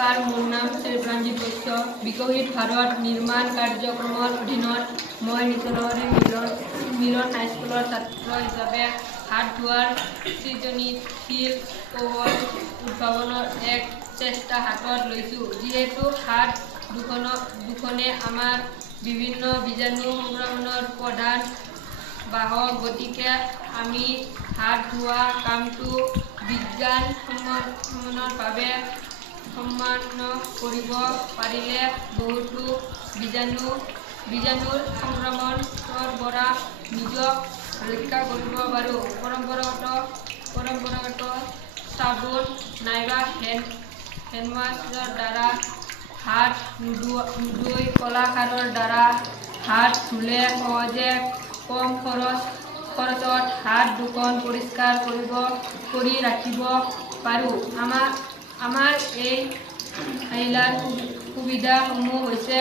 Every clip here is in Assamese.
নমস্কাৰ, মোৰ নাম শ্ৰীপ্ৰাঞ্জিত বৈশ্য। বিকশিত ভাৰত নিৰ্মাণ কাৰ্যক্ৰমৰ অধীনত মই নিচনগৰী মিলন হাইস্কুলৰ ছাত্ৰ হিচাপে হাত ধোৱাৰ সৃজনীশীল কৌশল উদ্ভাৱনৰ এক চেষ্টা হাতত লৈছোঁ। যিহেতু হাত দুখনে আমাৰ বিভিন্ন বীজাণু সংক্ৰমণৰ প্ৰধান বাহক, গতিকে আমি হাত ধোৱা কামটো বিজ্ঞানসন্মতভাৱে সম্পন্ন কৰিব পাৰিলে বহুতো বীজাণুৰ সংক্ৰমণৰ পৰা নিজক ৰক্ষা কৰিব পাৰোঁ। পৰম্পৰাগত চাবোন নাইবা হেণ্ডৱাছৰ দ্বাৰা হাত নুধুই কলাখাৰৰ দ্বাৰা হাত ধুলে সহজে কম খৰচত হাত দুখন পৰিষ্কাৰ কৰি ৰাখিব পাৰোঁ। আমাৰ এই হাইলাৰ সুবিধাসমূহ হৈছে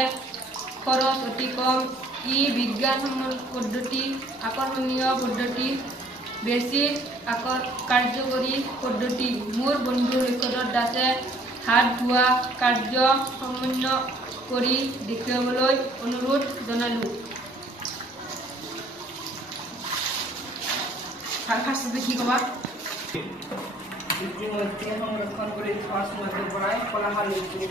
খৰচ অতি কম, ই বিজ্ঞানসন্মত পদ্ধতি, আকৰ্ষণীয় পদ্ধতি, বেছি কাৰ্যকৰী পদ্ধতি। মোৰ বন্ধু নক্ষত্ৰ দাসে হাত ধোৱা কাৰ্য সম্পন্ন কৰি দেখুৱাবলৈ অনুৰোধ জনালোঁ। ফাৰ্ষ্টতে কি ক'বা? ইতিমধ্যে সংৰক্ষণ কৰি থোৱা চুমাটোৰ পৰাই কলাখাৰ লৈছোঁ।